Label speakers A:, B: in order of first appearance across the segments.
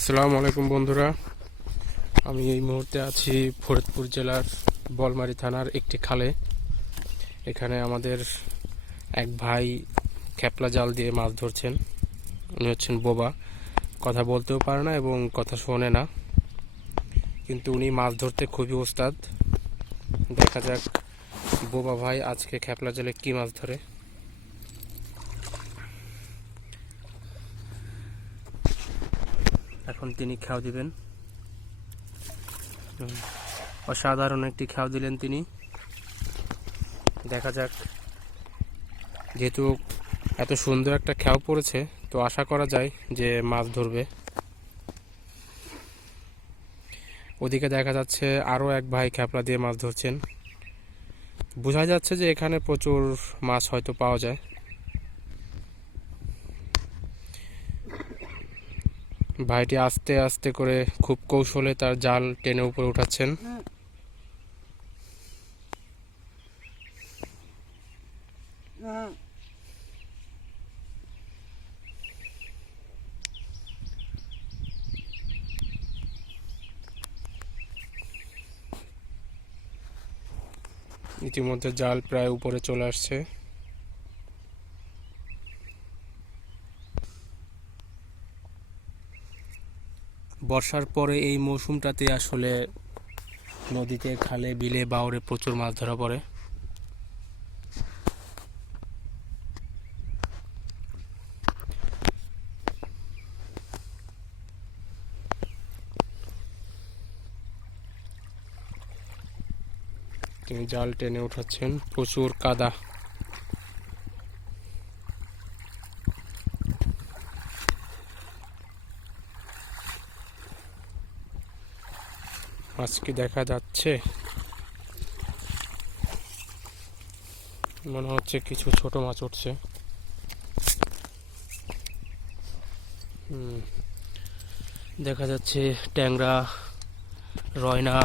A: আসসালামু আলাইকুম বন্ধুরা। আমি এই মুহূর্তে আছি ফরিদপুর জেলার বলমারি থানার একটি খালে। এখানে আমাদের এক ভাই খেপলা জাল দিয়ে মাছ ধরছেন। উনি হচ্ছেন বোবা। কথা বলতেও পারে না এবং কথা শোনে না। কিন্তু উনি মাছ ধরতে খুবই ওস্তাদ। দেখা যাক বোবা ভাই আজকে খেপলা জালে কি মাছ ধরে। এখন তিনি খেয়াও দিবেন। অসাধারণ একটি খেয়াও দিলেন তিনি। দেখা যাক, যেহেতু এত সুন্দর একটা খেয়াও পড়েছে, তো আশা করা যায় যে মাছ ধরবে। ওদিকে দেখা যাচ্ছে আরও এক ভাই খেপলা দিয়ে মাছ ধরছেন। বোঝা যাচ্ছে যে এখানে প্রচুর মাছ হয়তো পাওয়া যায়। ভাইটি আস্তে আস্তে করে খুব কৌশলে তার জাল টেনে উপরে উঠাচ্ছেন। ইতিমধ্যে জাল প্রায় উপরে চলে আসছে। বর্ষার পরে এই মৌসুমটাতে আসলে নদীতে খালে, বিলে, বাউরে প্রচুর মাছ ধরা পড়ে। তিনি জাল টেনে উঠাচ্ছেন প্রচুর কাদা। মাছ কি দেখা যাচ্ছে। মনে হচ্ছে কিছু ছোট মাছ উঠছে। দেখা যাচ্ছে ট্যাংরা, রয়না,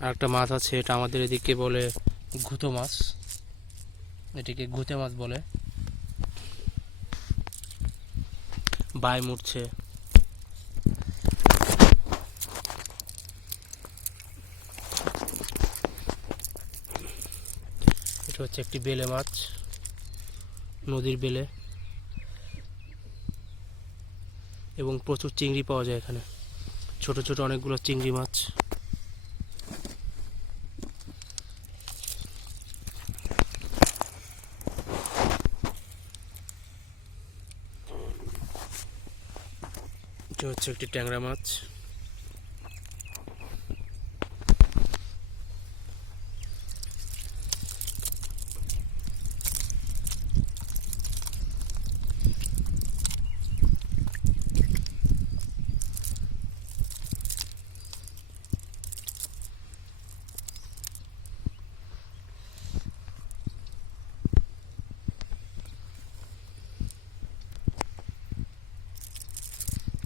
A: আর একটা মাছ আছে, এটা আমাদের এদিকে বলে ঘুতো মাছ। এটিকে ঘুতে মাছ বলে। বাই মুড়ছে। হচ্ছে একটি বেলে মাছ, নদীর বেলে, এবং প্রচুর চিংড়ি পাওয়া যায় এখানে। ছোট ছোট অনেকগুলো চিংড়ি মাছ। এটা হচ্ছে একটি ট্যাংরা মাছ।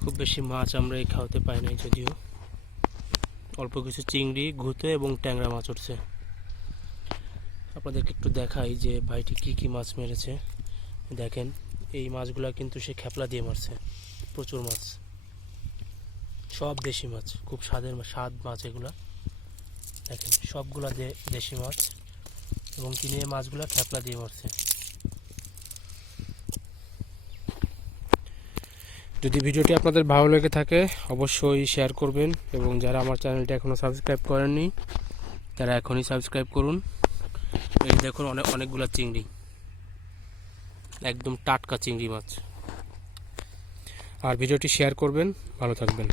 A: খুব বেশি মাছ আমরা এই খাওয়াতে পাই নাই যদিও। অল্প কিছু চিংড়ি ঘুতে এবং ট্যাংরা মাছ উঠছে। আপনাদেরকে একটু দেখাই যে ভাইটি কি কি মাছ মেরেছে। দেখেন, এই মাছগুলা কিন্তু সে খেপলা দিয়ে মারছে। প্রচুর মাছ। সব দেশি মাছ, খুব স্বাদের স্বাদ মাছ এগুলা। দেখেন, সবগুলা দেশি মাছ। এবং তিনি এই মাছগুলা খেপলা দিয়ে মারছে। যদি ভিডিওটি আপনাদের ভালো লেগে থাকে, অবশ্যই শেয়ার করবেন এবং যারা আমার চ্যানেলটি এখনও সাবস্ক্রাইব করেননি, তারা এখনই সাবস্ক্রাইব করুন। এই দেখুন অনেক অনেকগুলো চিংড়ি। একদম টাটকা চিংড়ি মাছ। আর ভিডিওটি শেয়ার করবেন। ভালো থাকবেন।